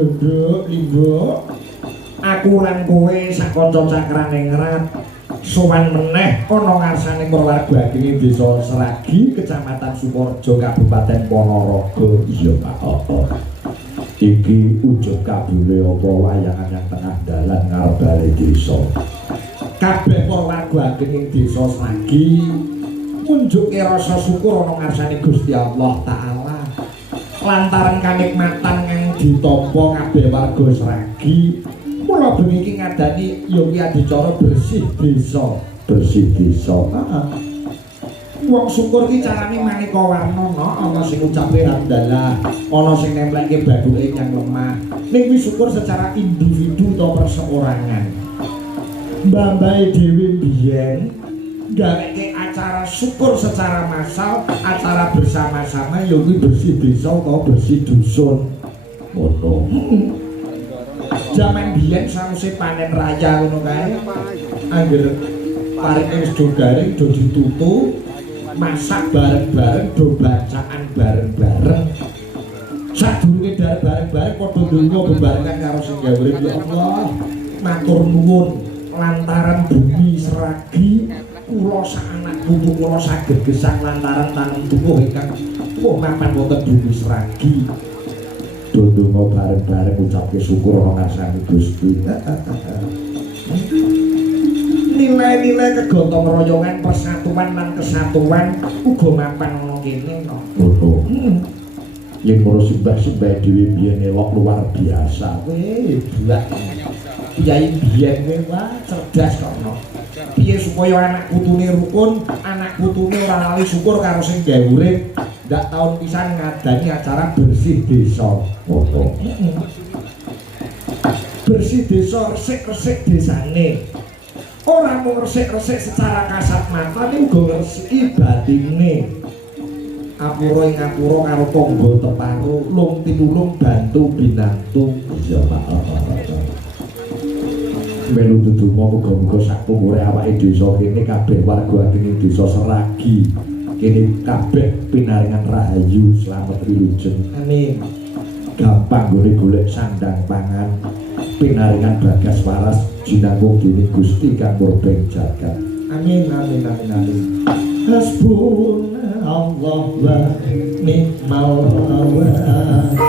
Nduk linggo. Aku lan kowe sak kanca cakrane ngrat sowan meneh ana ngarsane Purwarga Ageng Desa Seragi, Kecamatan Sukorejo, Kabupaten Ponorogo. Iya Pak. Iki ujug kabule apa wayangan yang tengah dalan ngarep desa. Kabeh Purwarga Ageng Desa Seragi munjuke rasa syukur ana ngarsane Gusti Allah Ta'ala lantaran kanikmatan kang ditampa kabeh warga Seragi. Mula bengi iki ngadani ya kuwi adicara bersih desa. Bersih desa. Wong syukur ki carane maneka warna, ana sing ngucape hamdalah, ana sing nempelke baduke yang lemah. Ning kuwi syukur secara individu atau perseorangan. Mbah-mbahe dhewe biyen gaweke acara syukur secara massal, acara bersama-sama ya kuwi bersih desa atau bersih dusun. Ngono. Jaman biyen sawise panen raya ngono kae. Angger parike wis do garing, do ditutu, masak bareng-bareng, do bacaan bareng-bareng. Sadurunge bareng-bareng padha ndonga bebarengan karo sing gawe ya Allah. Matur nuwun lantaran bumi Seragi kula sak anak putu kula saged gesang lantaran tanam tuwuh ingkang tuwuh mapan wonten bumi Seragi. Ndonga bareng-bareng ngucapke syukur ana ngarsane Gusti. Nilai-nilai kegotong royongan, persatuan lan kesatuan uga mapan ana kene no. Ngono. Yen ngono simbah-simbah dhewe biyen elok luar biasa. Weh, blak. Kyai biyen kowe wah cerdas kono. Piye supaya anak putune rukun, anak putune ora lali syukur karo sing gawe urip. Ndak tahun pisan ngadani acara bersih desa. Bersih desa, resik-resik desane. Ora mung resik-resik secara kasat mata, ning uga ngresiki batine. Apura ing apura karo tangga teparo, lung tinulung bantu binantu. Ya Pak. Melu dudumo muga-muga sak umure awake desa kene kabeh warga Ageng Desa Seragi. Kini kabeh pinaringan rahayu slamet wilujeng. Amin. Gampang golek sandang pangan, pinaringan bagas waras jinanggung dening Gusti kang murbeng jagat. Amin amin amin amin. Hasbunallah wa ni'mal wakil.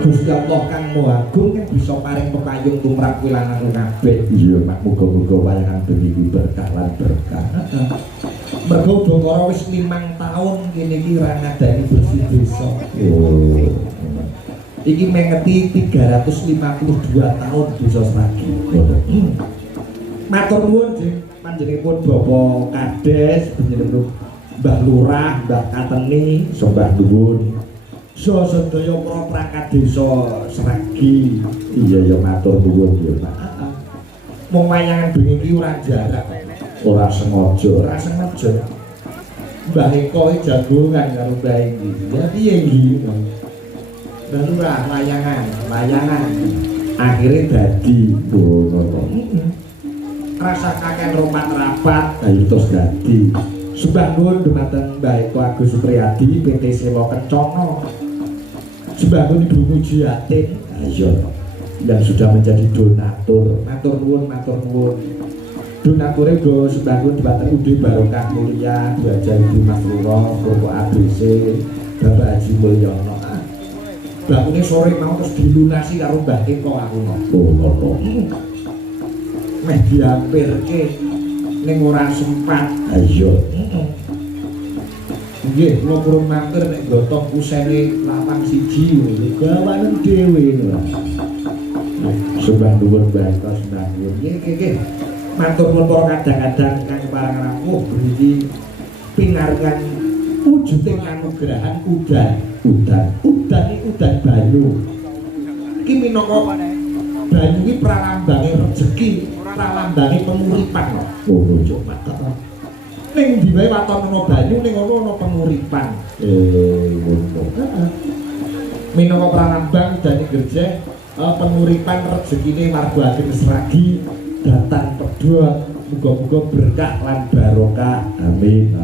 Gusti Allah kang Sang Maha Agung kan bisa paring pepayung tumrap wilangan kabeh. Iya, mak muga-muga wayangan bengi iki berkah lan berkah. Mergo Bathara wis 5 taun kene iki ora ngadani bersih desa. Oh. Iki mengeti 352 tahun desa Sragi. Matur nuwun panjenenganipun Bapak Kades, panjenenganipun Mbah Lurah, Mbah Kateni, sembah nuwun. Sedaya para perangkat desa Sragi. Iya ya matur nuwun ya, Pak. Wong wayangan bengi iki ora jarak. Ora sengaja. Mbah Eko iki jagongan karo Mbah iki. Ya piye iki? Mbah Lurah layangan. Akhire dadi ngono. Rasa kakek romat rapat ayo terus dadi. Sembah nuwun dumateng Mbah Eko Agus Supriyadi PT Sewa Kencana. Sembah nuwun Ibu Mujiatin. Ayo yang sudah menjadi donatur. Matur nuwun. Donature go sembah nuwun dumateng UD Barokah Mulia, Baja Ibu Mas Lurah, Bapak ABC, Bapak Haji Mulyono. Bakune sore mau terus dilunasi karo Mbah Eko aku. Oh, meh diampirke ning ora sempat. Ayo. Nggih, kula purun matur nek gotong kusene lapang siji gawanen dhewe. Sembah nuwun Mbah Eko, sembah nuwun. Nggih. Matur nuwun para kadang-kadang kang parang rawuh mriki pingarengan wujuding kanugrahan udan banyu. Iki minangka banyu iki pralambange rejeki, pralambange penguripan. Oh, coba. Ning ndi wae waton ana banyu ning ngono ana penguripan. Ngono. Minangka pralambang dadi gerjeh penguripan rezekine warga Ageng Sragi datang pedhot. Muga-muga berkah lan barokah. Amin.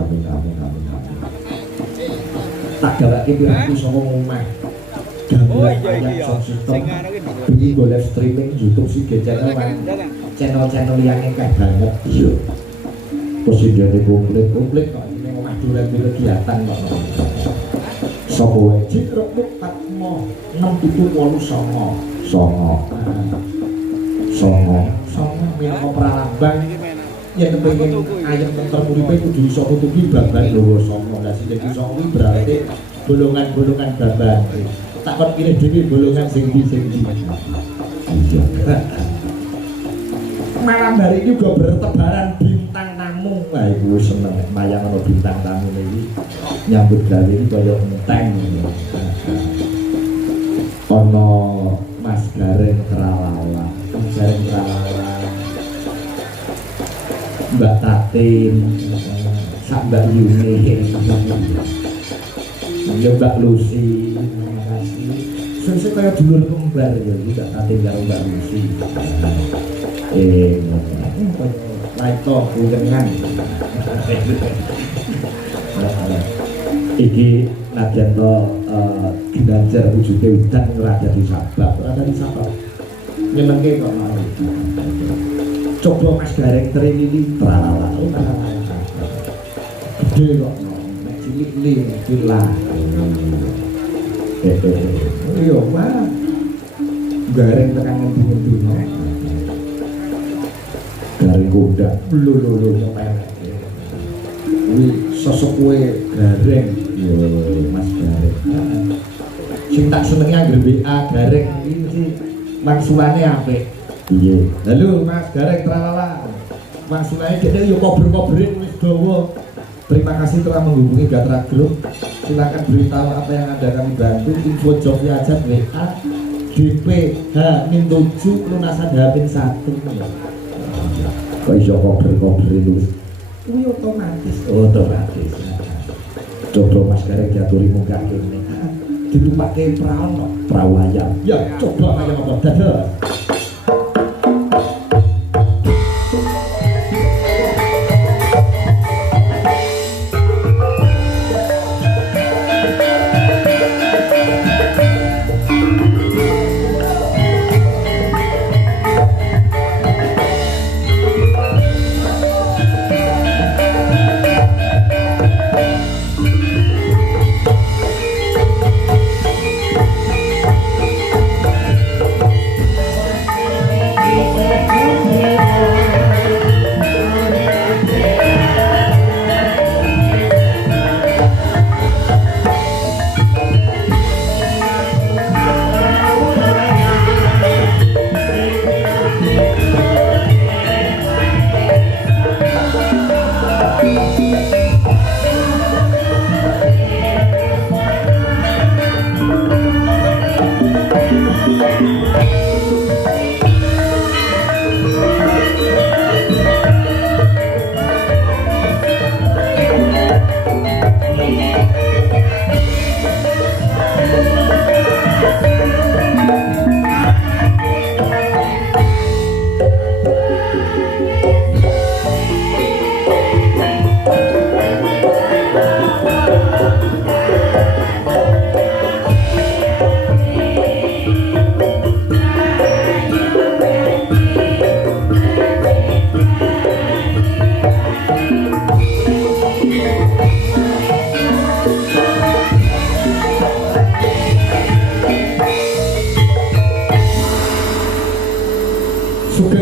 Tak gawake piranti saka omah. Gamelan ayam sistem. Iki golek streaming YouTube sih channel yang akeh banget. Iya. Posisiane komplit kok ini omah duren kegiatan kok. Sapa wae Citruk Patmo 6789. Minangka pralambang yen kepengin ayam tentrem uripe kudu iso nutupi baban dawa songo. Lah sing iki songo kuwi berarti golongan-golongan baban. Tak kon pilih dhewe golongan sing ndi. Iya. Malam hari ini juga bertebaran bintang tamu. Wah, iku seneng mayang ana bintang tamu iki. Nyambut gawe iki kaya enteng. Ana Mas Gareng Tralala. Mbak Tatin, Sak Mbak Yuni, ya Mbak Lucy, terima kasih. Saya kayak dulur kembar ya, Mbak Tatin karo Mbak Lucy. Laito kudengan. Iki nadyan to Ginanjar wujude udan ora dadi sabab, nyenengke kok mau. Coba Mas Gareng Trilili tralala. Gede kok nek cilik li dilah. Yo mah. Gareng tekan ngendi-ngendi. Gareng kuda lulu nyepelek. Kuwi sosok kowe Gareng yo Mas Gareng. Sing tak senengi anggere WA Gareng iki maksulane apik. Iya. Lalu Mas Gareng Tralala. Maksulane dene yo kober-koberin wis dawa. Terima kasih telah menghubungi Gatra Group. Silakan beritahu apa yang ada kami bantu. Info job aja WA DP H-7 lunasan H-1. Kok iso kober-koberin wis. Kuwi otomatis. Coba Mas Gareng jaturi munggah kene. Dilupake perahu ayam. Ya, coba ayam apa dadah.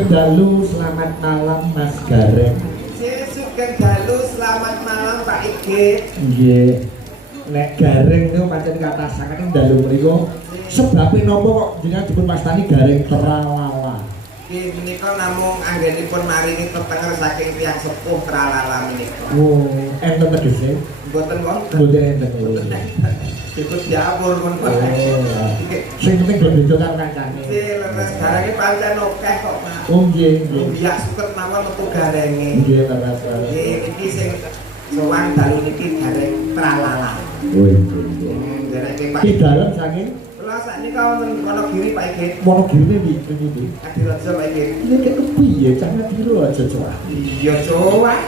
Dalu selamat malam Mas Gareng. Sugeng dalu selamat malam Pak Ige. Nggih. Nek Gareng niku pancen katasaken dalu mriku sebabe napa kok jenengan dipun wastani Gareng Tralala? Nggih menika namung anggenipun maringi petenger saking tiyang sepuh Tralala menika. Oh, enten tegese? Mboten wonten. Mboten enten. Ikut diapur pun Pak. Sing penting beda karo kancane. Si leres garenge pancen akeh kok Pak. Oh nggih, nggih. Biak suket mawon metu garenge. Nggih, leres. Nggih iki sing sowan dalu niki Gareng Tralala. Oh nggih. Garenge Pak. Ki dalem saking Kula saknika wonten Wonogiri Pak Ige. Wonogiri niki. Adirejo Pak Ige. Iki nek kepiye cah Nadiro aja cowah. Iya cowah.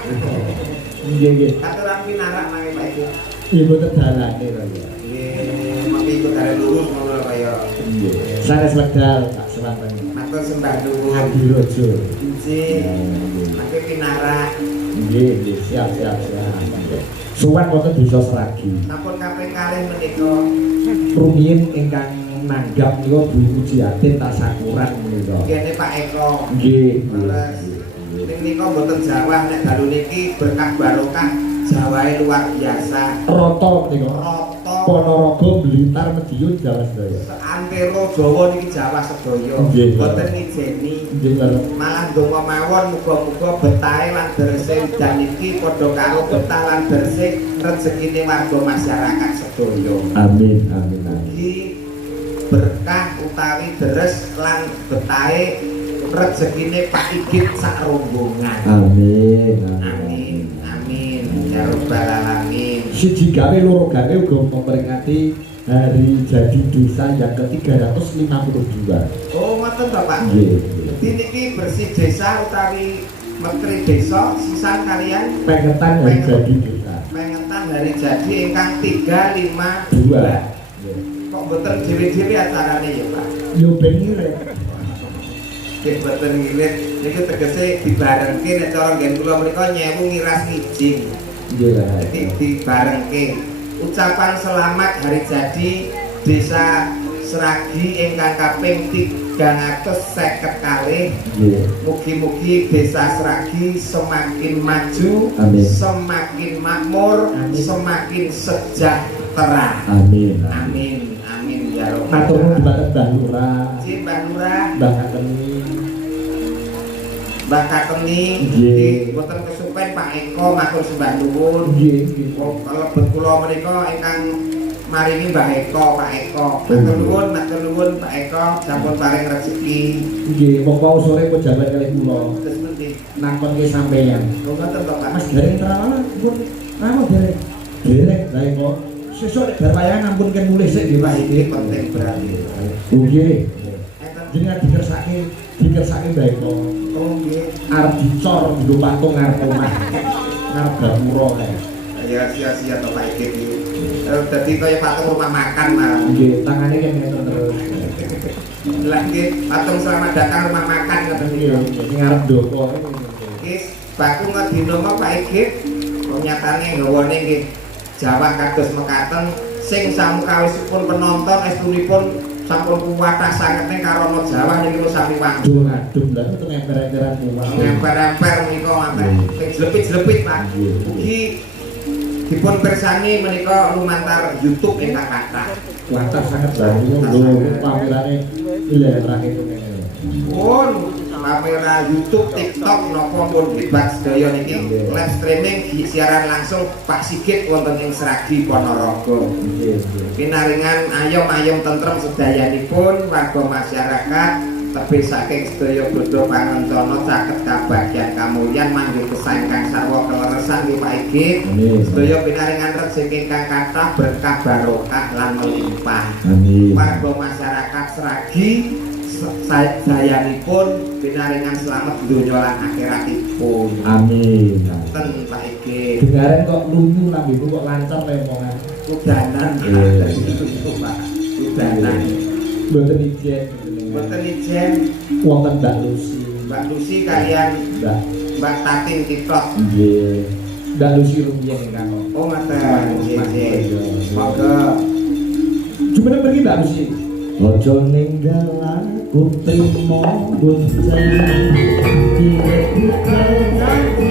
Nggih, nggih. Katuran pinarak nanging Pak Ige. Iya boten dalane to ya. Mati ikut dari lurus ngono kaya. Iya. Sanes wedal tak semanten. Matur sembah nuwun. Adirojo. Nggih. Mangke pinarak. Nggih, nggih, siap. Suwan wonten desa Sragi. Sampun kaping kalih menika. Rumiyin ingkang nanggap niku Bu Pujiatin tasakuran menika. Kene Pak Eko. Nggih. Ning nika mboten Jawa nek dalu niki berkah barokah Jawae luar biasa. Rata menika. Rata. Ponorogo, Blitar, Madiun, Jawa Sedaya. Antero Jawa niki Jawa sedaya. Mboten ngijeni. Malah donga mawon muga-muga betahe lan berese dan iki padha karo betah lan bersih rezekine warga masyarakat sedaya. Amin. Iki berkah utawi deres lan betahe rezekine Pak Igit sak rombongan. Amin. Ya Rabbal Alamin. Siji gawe loro gawe uga memperingati hari jadi desa yang ke-352. Oh, ngoten Bapak. Nggih. Dadi niki bersih desa utawi menteri desa sisan kalian Pengetan hari jadi desa. pengetan hari jadi ingkang 352. Kok mboten dhewe-dhewe acarane ya, Pak? Yo ben ngirit. Nggih mboten ngirit niku tegese dibarengke nek cara nggen kula mriku nyewu ngiras ngijing. Nggih lah. Jadi dibarengke ucapan selamat hari jadi desa Sragi ingkang kaping 350 kalih. Mugi-mugi desa Sragi semakin maju, Amin. semakin makmur, Amin. semakin sejahtera. Amin. Ya Rabbal Matur nuwun Alamin. Mbak Lurah, Mbah Lurah, Mbak Kateni. Mbah Kateni, Nggih. boten kesupen Pak Eko matur sembah nuwun. Nggih. Kalebet kula menika ingkang maringi Mbah Eko, Pak Eko. Matur nuwun Pak Eko sampun paring rezeki. Nggih, monggo sore pejabat kalih kula. Terus pundi? Nampun ke sampeyan. Ngoten to Pak. Mas Gareng Tralala pun napa derek? Derek lha kok sesuk nek bar wayahan ampun ken mulih sik nggih Pak iki Penting berarti. Nggih. Enten Jenengan dikersake Mbak Eko. oh nggih. Arep dicor nggo patung ngarep omah. Ngarep gapura kae. Ya sia-sia to Pak iki. Dadi kaya patung rumah makan malah. Nggih, tangane kan ngeten terus. Lah nggih, patung selamat datang rumah makan ngoten Nggih, niku. sing ngarep ndoko. Nggih, baku ngadina Pak iki. Wong nyatane gawane nggih Jawa kados mekaten sing samukawitipun penonton estunipun sampun kuwatah sanget ning karana Jawa niki sami wangsul. Adem lha itu ngemper-emperan kuwat. Ngemper-emper menika wonten sing jlepit-jlepit Pak. Mugi dipun pirsani menika lumantar YouTube ingkang kathah. Kuatah sangat banyu lho pamerane ileh rakyat ngene. Pun kamera YouTube, TikTok napa pun bebas sedaya niki live streaming siaran langsung Pak Sigit wonten ing Sragi Ponorogo. Pinaringan ayom tentrem sedayanipun warga masyarakat tebih saking sedaya bodho pangencana caket kabagyan kamulyan manggih kesaen kang sarwa keleresan nggih Pak Igi. Sedaya pinaringan rezeki ingkang kathah berkah barokah lan melimpah. Warga masyarakat Sragi sayanipun pinaringan slamet donya lan akhiratipun. Amin. Ten Pak Igi. Dengaran kok lunyu lambemu kok lancar lemongan. Udanan. Pak. Udanan. Mboten ijen. Mboten ijen Wonten Mbak Lucy. Mbak Lucy kalian Mbak Tatin Titot. Nggih. Mbak Lucy rumiyin ingkang. Oh, ngaten. Nggih. Monggo. Jumeneng mriki Mbak Lucy. Aja ninggal aku trimo bonceng. Iki kanthi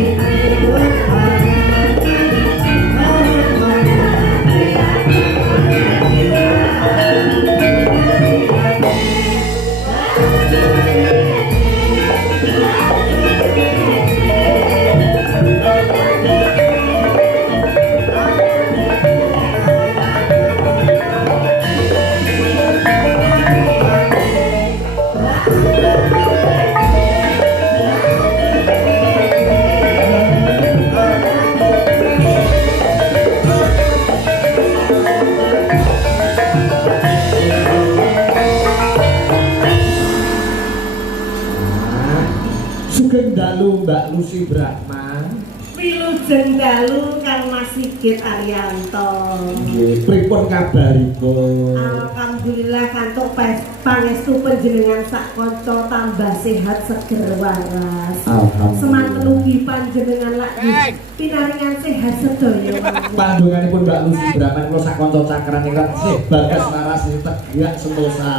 Mbak Lucy Brahma. Wilujeng dalu Kang Mas Sigit Ariyanto. Nggih, pripun kabaripun? Alhamdulillah kantuk pangestu panjenengan sak kanca tambah sehat seger waras. Alhamdulillah. Semanten ugi panjenengan lagi pinaringan sehat sedaya. Pandonganipun Mbak Lucy Brahma kula sak kanca cakran ingkang sih bagas waras tegak semosa.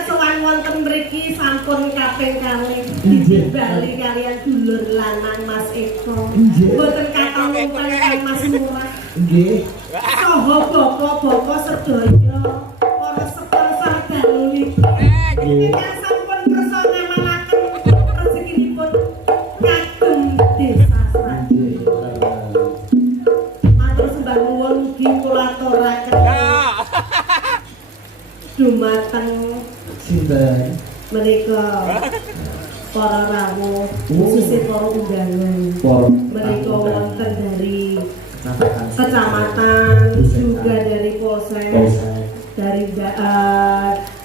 Sowan wonten mriki sampun kaping kalih bali kalian dulur lanang Mas Eko. Mboten kathah kang Mas Murah. Nggih. Saha bapa-bapa sedaya para sponsor dalu niki. Ingkang sampun kersa ngamalaken rezekinipun kagem desa Sragi. Matur sembah nuwun ugi kula aturaken. Dumateng sinten menika para rawuh khususnya para undangan menika wonten dari kecamatan juga dari polsek dari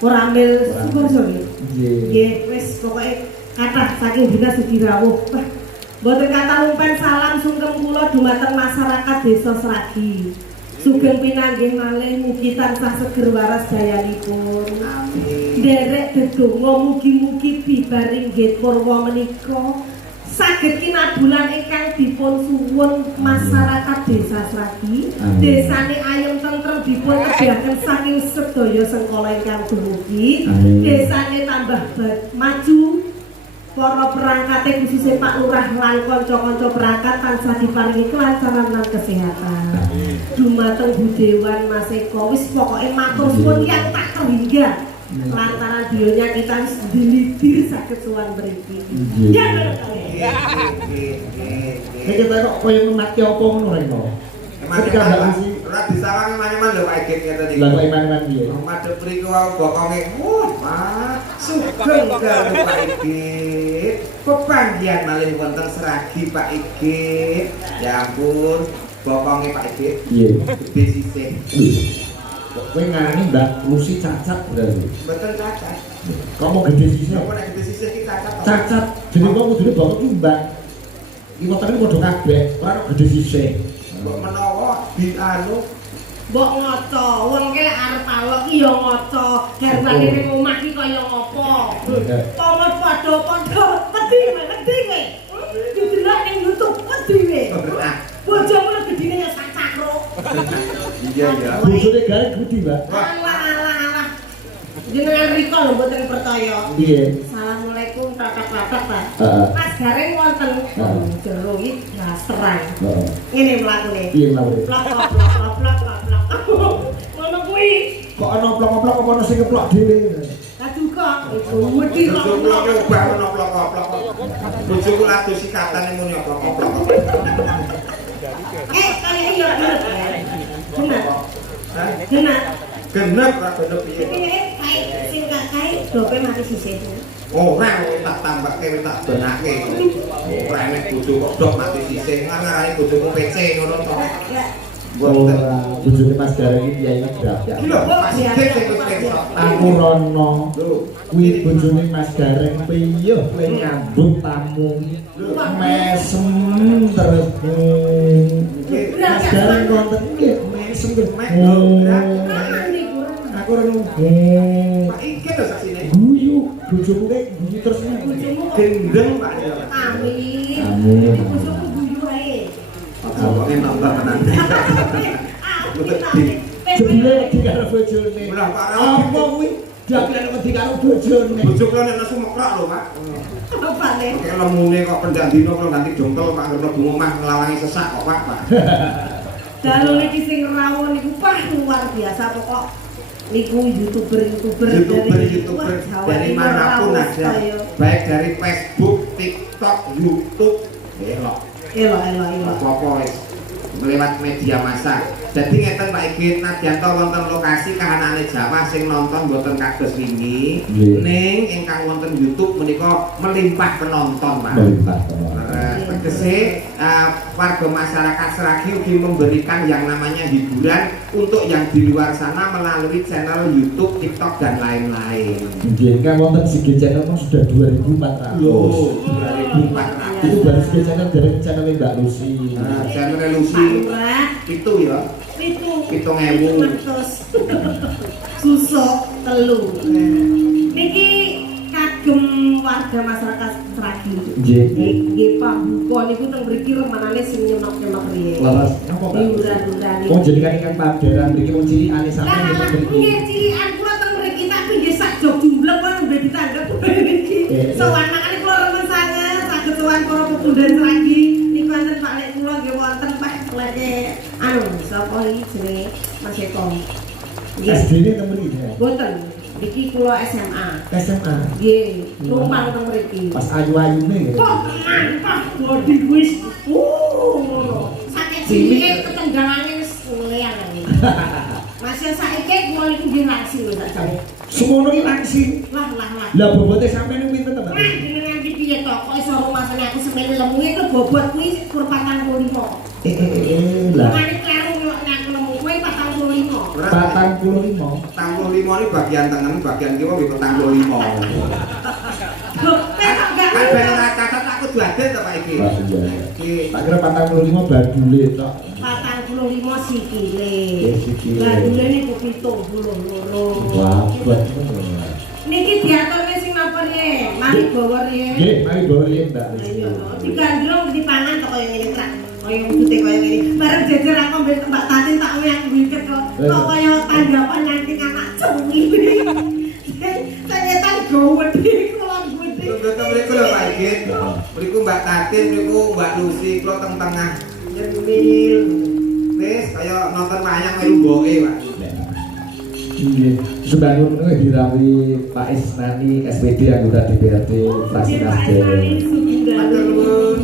Koramil Sukoharjo nggih wis pokoke kathah saking dinas ugi rawuh mboten kathah lumpen salam sungkem kula dumateng masyarakat desa Sragi. Sugeng pinanggih malih mugi tansah seger waras dayanipun. Amin. Nderek dedonga mugi-mugi bibar inggih purwa menika saged kinabulan ingkang dipun suwun masyarakat desa Sragi. Desane ayem tentrem dipun tebihaken saking sedaya sengkala ingkang dumugi. Desane tambah maju. Para perangkate khususnya Pak Lurah lan kanca-kanca perangkat tansah diparingi kelancaran lan kesehatan. Dumateng Budewan Mas Eko wis pokoke matur suwun yang tak terhingga. Lantaran dionya kita wis dilidir saged sowan mriki. Ya Iki kok koyo mati apa ngono rek to. Ketika Mbak Lucy ora disawang iman-iman lho Pak Igit ngeten iki. Lah kok iman-iman piye? Madhep mriku wae bokonge. Pak, sugeng karo Pak Igit. Pepanggihan malih wonten Sragi Pak Igit. Ya ampun, bokonge Pak Igit. Iya. Gede sisih. Kowe ngani Mbak Lucy cacat berarti. Mboten cacat. Kok mau gede sisih? Kok nek gede sisih iki cacat. Cacat. Jadi kok kudune bapak timbang. Iwatane padha kabeh, ora gede sisih. Mbok menawa di anu mbok ngaca, wong ki lek arep alok ki ya ngaca. Garwane ning omah ki kaya ngopo? Pomot padha-padha wedi kowe. Didelok ning YouTube wedi kowe. Bojomu lek gedine ya sak cakruk. Iya ya. Bojone garek gede, Mbak. Alah. Jenengan riko lho mboten percaya. Iya. Assalamualaikum tatak-tatak, Pak. Heeh. Mas gareng wonten jero iki dasteran. Heeh. Ngene mlakune. Piye mlakune? Plak. Ngono kuwi. Kok ana plok-plok apa ana sing keplok dhewe. Lah duka itu wedi kok. Bojoku lek obah ono plok-plok. Bojoku lagi sikatane muni plok-plok. Kaya iya bener. Hah? Genah. Genep ra genep piye? Iki kae sing kae Dope mati sisih. Ora tak tambake tak benake. Ora enek bojo kok dok mati sisih. Ngarani bojoku PC ngono to. Ora bojone Mas Gareng iki piye ngedrap ya. Iki lho masih sing wis PC. Aku rono. Kuwi bojone Mas Gareng piye kowe nyambut tamu. Mesem terus. Mas Gareng konten iki mesem terus. Aku rono. Pak iki lho saksine. Guyu, bojoku kowe guyu terus gendeng Pak. Amin. Amin. Bojoku guyu ae. Apa nambah tenan. Jebule wedi karo bojone. Lah Pak Apa kuwi? Jabulane wedi karo bojone. bojo kula nek nesu mekrok lho Pak. Apa le? Oke lemune kok pendang dino kula ganti jongkel Pak ngerno bunga omah nglawangi sesak kok Pak. Dalu iki sing rawuh niku luar biasa pokok niku youtuber dari manapun ada, baik dari Facebook, TikTok, YouTube, elok apa lewat media massa. Jadi ngeten Pak Igit, nadyanto wonten lokasi kahanane Jawa sing nonton boten kados wingi, ning ingkang wonten YouTube menika melimpah penonton Pak. Melimpah. Tegese warga masyarakat Sragi ugi memberikan yang namanya hiburan untuk yang di luar sana melalui channel YouTube, TikTok dan lain-lain. Nggih, kan wonten segi channel sudah 2.400. Loh, 2.400. Itu baru segi channel dari channel Mbak Lucy. Nah, channel Lucy itu ya. Itu 7.000. Susuk telu. Niki kagem warga masyarakat Sragi. Nggih Pak Buko niku teng mriki remanane sing nyemak-nyemak riye. Laras napa Pak? Hiburan-hiburan. Oh jadi kan ikan paderan mriki wong cilikane sampeyan Lah nggih mriki. nggih cilikan kula teng mriki tapi nggih sak jog jumblek kok udah ditanggap mriki. Sowan makane kula remen sanget saged sowan para pepundan Sragi niku wonten Pak Lek kula nggih wonten Pak Leke sapa iki jenenge Mas Eko. SD-ne teng mriki. Boten. Iki kula SMA. SMA. Nggih, numpang teng mriki. Pas ayu-ayune. Kok tenan Pak body wis ngono. Sakit cilik ketenggangane wis ngleang. Masih saiki kula niku nggih langsing lho sak jane. Semono iki langsing. Lah. Lah bobote sampeyan niku pinten to, Pak? Jenengan iki piye to? Kok iso rumasane aku semene lemu iki bobot kuwi kur 45. Lah. Mari kleru ngelokne aku lemu kuwi 45. 45. 45 ini bagian tengen, bagian kiwa nggih 45. Kan ben ora cacat aku duaden to Pak iki. Iki Tak kira 45 badule tok. 45 sikile. Sikile. Badule niku 72. Wah, buat Niki diaturne sing napa riye? Mari bawa riye. nggih, mari bawa riyen, Mbak. Iya to. Digandrung dipangan to kaya ngene Krak. Kaya wujute kaya ngene. Bareng jejer aku mbek Mbak Tatin tak ngek wiket kok. Kok kaya tanggapan nyangking anak cuwi. Ternyata gowedhe kula gede. Betul mriku lho Pak Igit. Mriku Mbak Tatin, mriku Mbak Lucy, kula teng tengah. Nyemil. Wis kaya nonton wayang melu mboke, Pak. Nggih, sebangun niku dirawi Pak Isnani SPD anggota DPRD fraksi Nasdem. Matur nuwun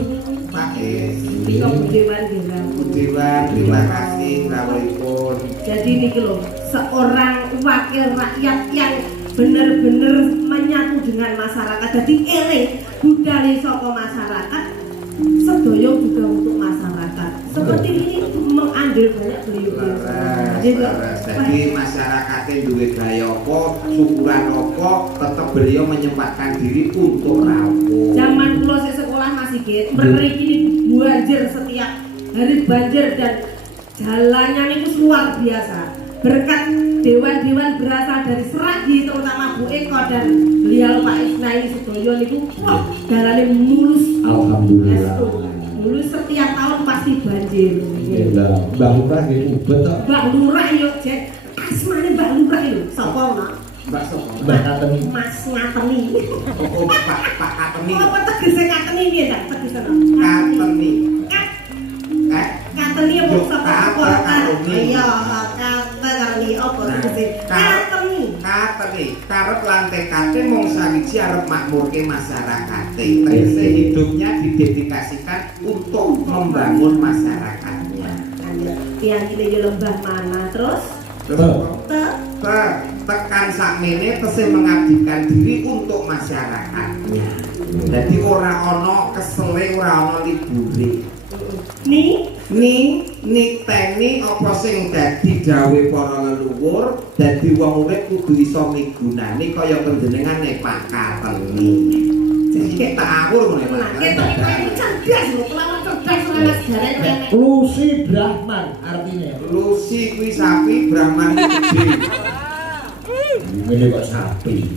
Pak Is. Nika Budewan Dirawu. Budewan, terima kasih rawuhipun. Jadi niki lho, seorang wakil rakyat yang benar-benar menyatu dengan masyarakat. Jadi eling budaya saka masyarakat, sedaya juga untuk masyarakat. Seperti ini mengambil banyak beliau. Jadi masyarakatnya duwe gaya apa, syukuran apa, tetap beliau menyempatkan diri untuk rawuh. Zaman kula sik sekolah masih gitu, mriki niku banjir setiap hari banjir dan jalannya itu luar biasa. Berkat dewan-dewan berasal dari Sragi terutama Bu Eko dan beliau Pak Isnaini Sedoyo niku wah dalane mulus. Alhamdulillah. Mulus setiap tahun pasti banjir. Alhamdulillah. Mbak Lurah nggih ubet tok. Mbak Lurah yo Jet. Asmane Mbak Lurah lho. Sapa Mak? Mbak Sopo. Mbak Kateni. Mas Ngateni. Oh, Pak Kateni. Apa tegese Ngateni piye ta? Tegese Kateni. Kateni apa sapa Kateni. Iya, Kateni apa tegese? Kateni. Kateni. Karep lan tekade mung sawiji arep makmurke masyarakate. Tegese hidupnya didedikasikan untuk membangun masyarakatnya. Tiang ini di lembah mana terus? Terus Te tekan sakmene tesih mengabdikan diri untuk masyarakatnya. Jadi ora ana kesele, ora ana libure. Nikteni apa sing dadi gawe para leluhur, dadi wong urip kudu iso migunani kaya panjenengane Pak Kateni. Jadi tak awur ngene Pak. Ketok cerdas lho, kelawan cerdas Mas Gareng rene. Lucy Brahman artinya. Lucy kuwi sapi, Brahman gede. Ini kok sapi.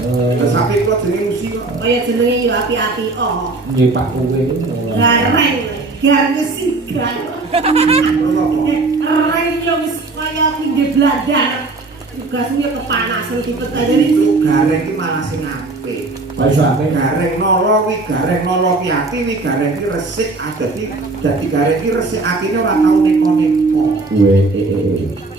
Lah sapi kok jenenge Lucy kok. Kaya jenenge yo api-api oh. Nggih Pak kowe ini. Gareng, gareng sigar. Gareng yo wis kaya pinggir bladar. Tugasnya kepanasan dipetani Itu gareng iki malah sing apik. Wis apik. Gareng nolo wi gareng nolo piati wi gareng iki resik dadi gareng iki resik atine ora tau neko-neko.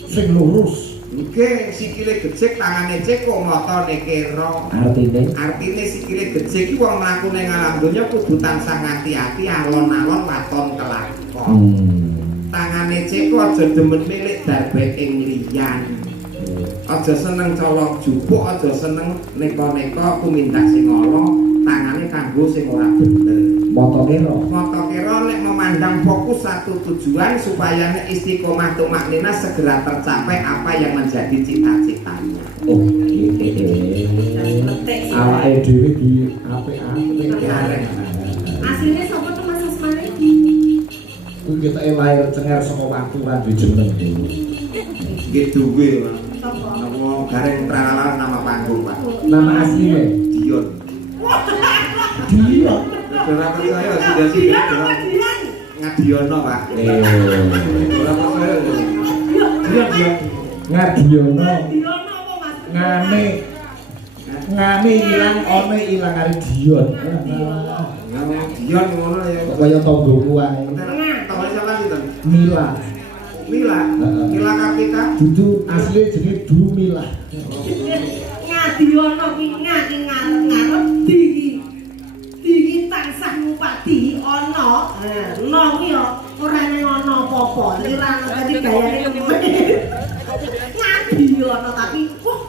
Sing lurus. Nggih sikile gecek tangane ceko motone kero. Artine sikile gecek iki wong mlaku ning alam donya kudu tansah ngati-ati alon-alon waton kelakon. Tangane ceko aja demen milik darbet ing liyan. Aja seneng colok jupuk, aja seneng neko-neko kumindak sing ala, tangane kanggo sing ora bener. Moto kira nek memandang fokus satu tujuan supaya nek istiqomah tumaknina segera tercapai apa yang menjadi cita-citanya. Oh, awake dhewe di apik-apik gareng. Asline sapa to Mas Asmane? Kuwi ketoke lahir cengar saka waktu lan jeneng. Nggih duwe, Pak. Sapa? Nama gareng tralala nama panggung, Pak. Nama asline Dion. Dion. Ora percaya sih Ngadiono, Pak. Ora percaya. Dion. Ngadiono. Diono apa Mas? Ngane ilang ana ilang karo Dion. Dion ngono ya. Kaya tanggoku wae. Tanggal siapa sih, Ton? Mila. Mila Kartika. Dudu asli jenenge Dumila. Ngadiono ki ngati ngarep-ngarep digi tansah ngupati ana. No kuwi yo ora nang ana apa-apa. Lirang dadi gayane kemen. Ngadiono tapi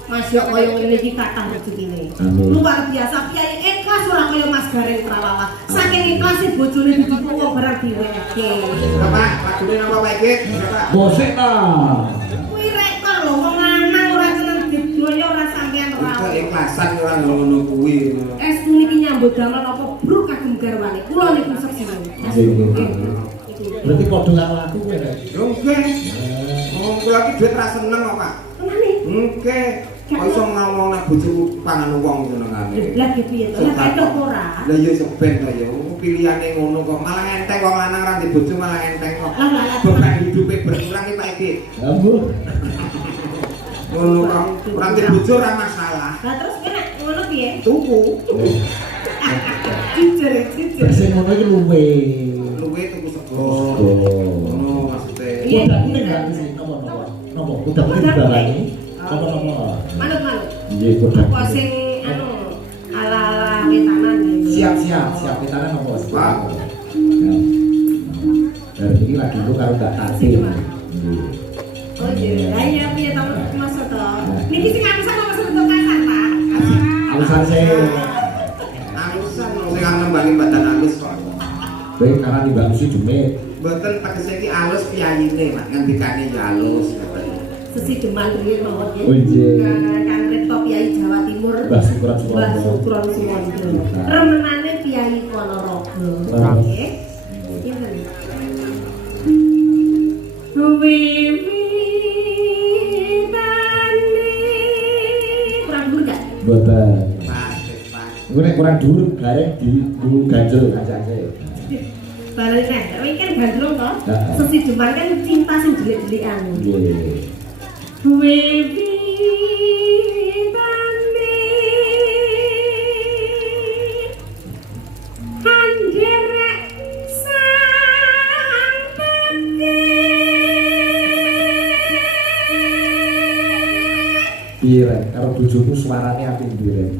masih kaya ngene iki kathah rezekine. Luar biasa Kyai ikhlas ora kaya Mas Gareng Pralala. Saking ikhlase bojone didukung wong barang diweke. Bapak, lagune napa Pak iki? Bapak. Bosek ta. Kuwi rekor lho wong lanang ora seneng didoyo ora sampean ora. Keikhlasan ora ngono kuwi. Estu niki nyambut damel apa bro kagem garwane. Kula niku seksi. Berarti padha karo aku kowe rek. Lho nggih. Oh, kula iki dhuwit ra seneng kok, Pak. Tenane. Nggih. Kok iso ngomong nek bojoku pangan wong senengane. Lah ki piye to? Lah ketok ora. Lah ya seben to ya. Pilihane ngono kok malah enteng wong lanang ra di bojo malah enteng kok. Beban hidupe berkurang iki Pak iki. Ambuh. Ngono kok. Ora di bojo ora masalah. Lah terus kene ngono piye? Tuku. Jujur. Sing ngono iki luwe. Luwe tuku sego. Oh. Ngono maksude. Udah kuning gak sih? Napa? Udah kuning barani. Apa? Manut. Nggih, udah. Apa sing anu ala-ala wetanan iki. Siap wetanan apa? Pak. Dari ini lagi lu karo gak tatil. Oh iya, lah iya piye to Mas to? Niki sing alusan apa sebentuk kasar, Pak? Alusan sih. Alusan sing nembangi badan alus kok. Kowe karena di Mbak Lucy demit. Mboten tegese iki alus piyayine, Pak. Ngendikane ya alus. Sesi deman riyen mawon nggih. Oh iya. Kang Rekto Kyai Jawa Timur. Mbah Sukron Mbah Surono. Sukron Surono. Remenane Kyai Ponorogo. Nggih. Pinten? Kurang dulu gak? Mboten. Pak. Iku nek kurang dhuwur gareng di ganjel kancane. Balik nek, kowe kan gandrung to? Heeh. Sesi deman kan cinta sing delik-delikan. Nggih. Wewi Iya, kalau bojomu suarane apik ndi, Ren?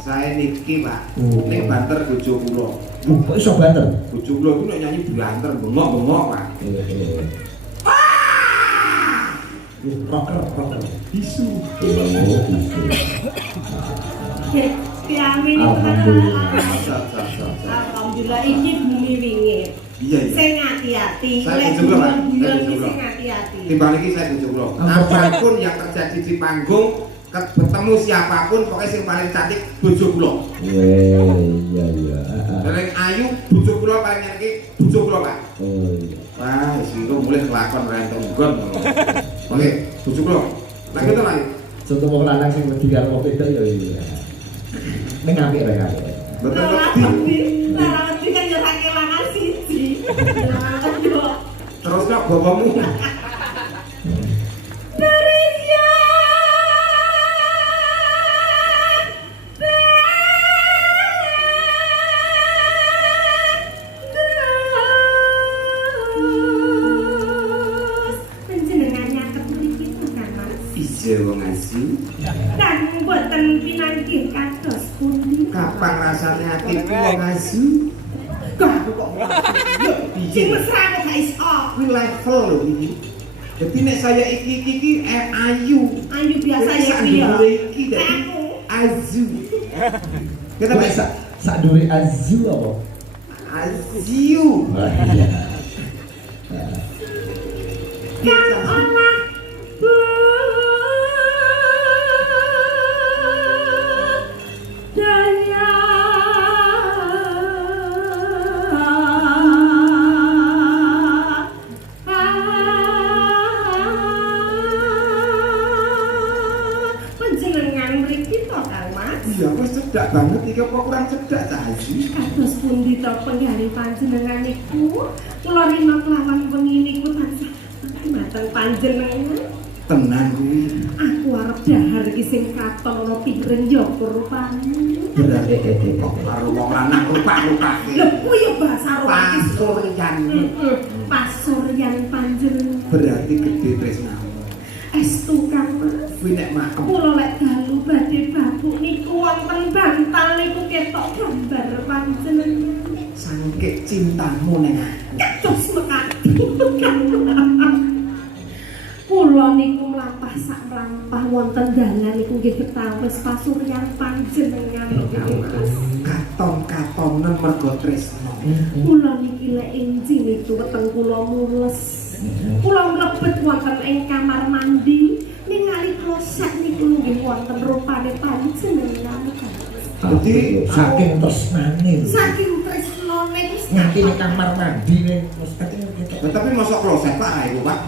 Saya niki, Pak. Oh. Ning banter bojo kula. Kok iso banter? Bojo kula iku nek nyanyi banter bengok-bengok, Pak. rocker. Isu. Diamin alhamdulillah ini bumi wingit. Iya. Sing hati-hati. Saya bujuk lho, Pak. Sing hati-hati. Timbang iki saya bujuk lho. Apapun yang terjadi di panggung, bertemu siapapun, pokoknya yang paling cantik bujuk kula. Iya. Paling ayu bujuk kula, paling nyenengke bujuk kula, Pak. Oh iya. Wah, wis iku mulih kelakon rentong nggon. Oke, bujuk kula. Lagi to lagi. Contoh wong lanang sing wedi karo wong wedok ya iya. Ning apik rek apik. Betul Nanti kan yo sak kelangan siji. Terus kok bapakmu wong asu. Dan mboten pinanggih kados pundi. Kapan rasane atiku wong asu? Kok sing mesra kok gak iso. Kuwi level lho iki. Dadi nek saya iki ayu. Ayu biasa ya piye? Iki dadi azu. Kita bisa sak dure azu apa? Azu. Kan olah iya, wis cedak banget iki apa kurang cedak ta Haji? Kados pundi to penggalih panjenengan niku? Kula rina kelawan wengi niku tansah mateng panjenengan. Tenan kuwi. Aku arep dahar iki sing katon ana piring yapa rupane. Berarti kok karo wong lanang rupak-rupake. Lho kuwi yo basa rupake Pasuryan. Pasuryan panjenengan. Berarti gedhe tresnamu. Estu Kang Mas. Kuwi nek mak kula lek dalu badhe babuk niku wonten bantal niku ketok gambar panjenengan. Sangkik cintamu ning Terus mekaten. Kula niku mlampah sak mlampah wonten dalan niku nggih ketawis pasuryan panjenengan nggih Mas. Katon-katonen mergo tresno. Kula niki lek enjing itu weteng kula mules. Kula mlebet wonten ing kamar mandi ningali kloset niku nggih wonten rupane panjenengan. Dadi saking tresnane lho. Saking tresnane wis nganti ning kamar mandi ning kloset iki. Tapi mosok kloset Pak iku Pak.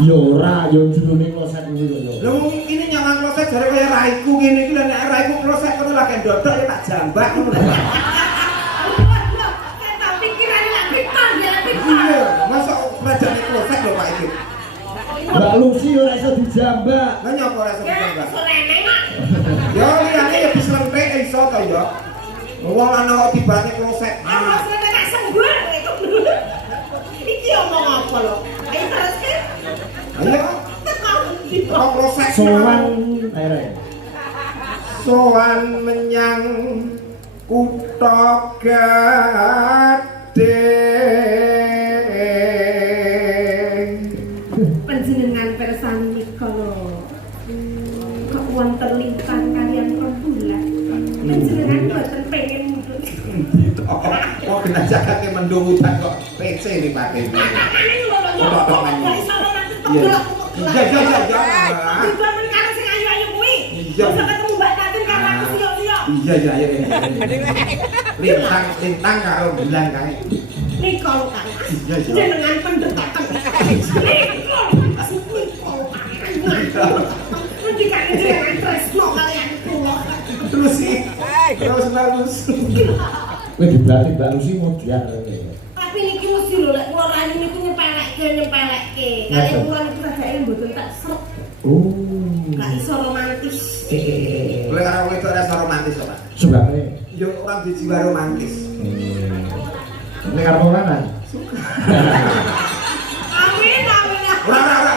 Ya ora, ya jroning kloset kuwi lho. Lha wong ini nyawang kloset jare kaya raiku ngene iki lha nek raiku kloset kono lagi ndodok ya tak jambak ngono lho. Tapi pikirane lak piton ya piton. Iya, mosok rajane kloset lho Pak iki. Mbak Lucy ora iso dijambak. Lah nyapa ora iso dijambak? Sorene mak. Ya liyane ya bis lentek iso to ya. Wong lanang kok tibane kloset. Apa sing tak sembur itu. Iki omong apa lho? Ayo terus ke. Ayo. Kok kloset Sowan ae. Sowan menyang kutha Gadhe. Panjenengan persani nika lho. Kok wonten lintang kalian rembulan. Panjenengan boten pengen mudhun. Oh, kena jagate mendung udan kok PC nih Pak Dewi. Iya. Tujuan karo sing ayu-ayu kuwi. Iya. Bisa ketemu Mbak Tatin karo aku siyo-siyo. Iya ayo. Lintang karo bulan kae. Nika lho Kang. Iya. Jenengan pendekatan. Nanti kan jenengan tresno kalian kula. Terus sih. Terus. Kowe diberarti Mbak Lucy modian. Tapi niki mesti lho lek kula rayu niku nyepelekke. Kali kula niku sadake mboten tak srep. Oh. Gak iso romantis. Oleh karo wedok ora iso romantis kok Pak. Sebabe. Yo orang di jiwa romantis. Nek karo lanang. Amin. Ora.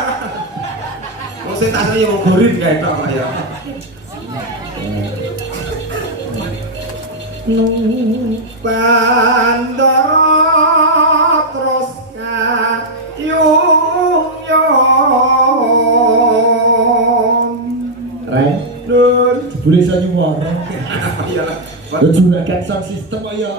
Wong sing tak seneng yo gorin kae tok Pak ya. Bandara terus kayung yo jebule iso nyuwara. Iya. Ya juragan sound system kok ya.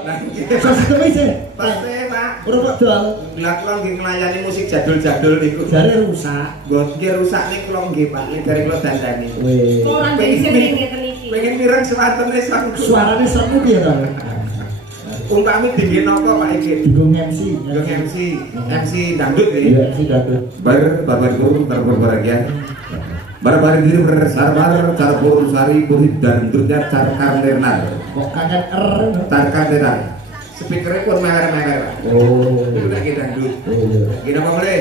Sound system isih. Pasti, Pak. Ora kok dol. Lah kula nggih nglayani musik jadul-jadul niku. Jare rusak. Nggih rusak ning kula nggih, Pak. Nek dari kula dandani. Weh. Ora bisa ngeten iki. Pengen mireng swatene sang. Suarane semu piye to? Umpami dingin napa Pak iki? Bingung MC. Yung MC dangdut ya. Iya, MC dangdut. Bapak guru berbahagia. Barbar diri bersarbar cara burung sari burit dangdutnya cara karnenar. Kok kangen Cara karnenar. Speakernya pun meler-meler. Oh. Itu lagi dangdut. Oh iya. Gini apa boleh?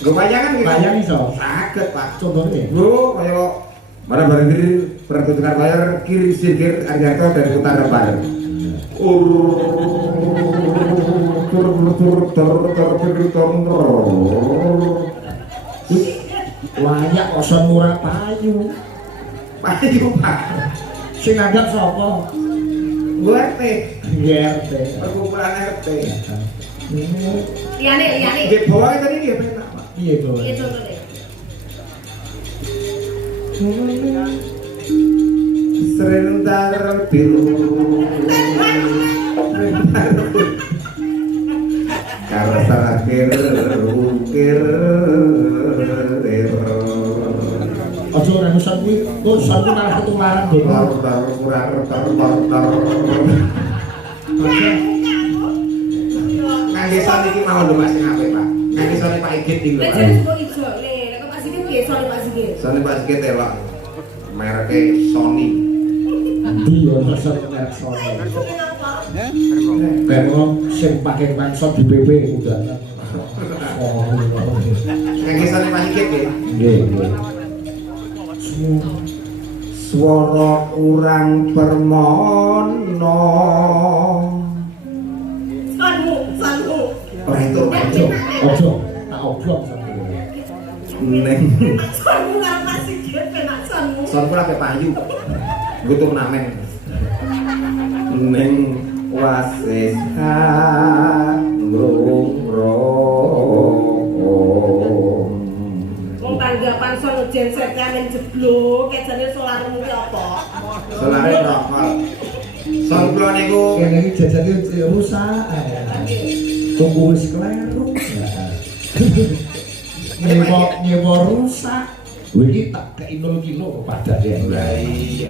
Gue bayangan gitu. Bayang iso. Sakit Pak. Contohnya. Bro, kayak barbar diri pertunjukan bayar kiri singkir Arjanto dari utara barat. Layak kok murah payu. Payu Pak. Sing nanggap sapa? Gue RT. GRT. Perkumpulan RT. Liyane. Di bawah tadi dia penak Pak. Iya to. Iya contohnya. Serentar biru. Kalau terakhir ukir. Aja ora nusan kuwi, nusan ku malah ketularan lho. Kangge son iki mau lho Mas sing apik Pak. Kangge sone Pak Igit iki lho. Lah jane kok ijo le, kok Pak Sigit piye soal Pak Sigit? Sone Pak Igit elok. Mereke Sony. Ndi yo nusan merek Sony. Kaya sing pake pansot di PP udah. Oh. Kangge sone Pak Igit nggih. Nggih, nggih. Swara kurang permono. Sanmu. Ora itu aja. Ojo, tak oblong sampe. Neng Sanmu karo Pak Sigit penak sanmu. son kula pe payu. Nggo turnamen. Neng wasis Wong tanggapan son genset kamen jeblok, kejane solarmu ki apa? Solare rokok. Son kula niku Kene iki jajane rusak. Tunggu wis kleru. Nyewa rusak. Kuwi tak kei 0 kilo padane. Lah iya.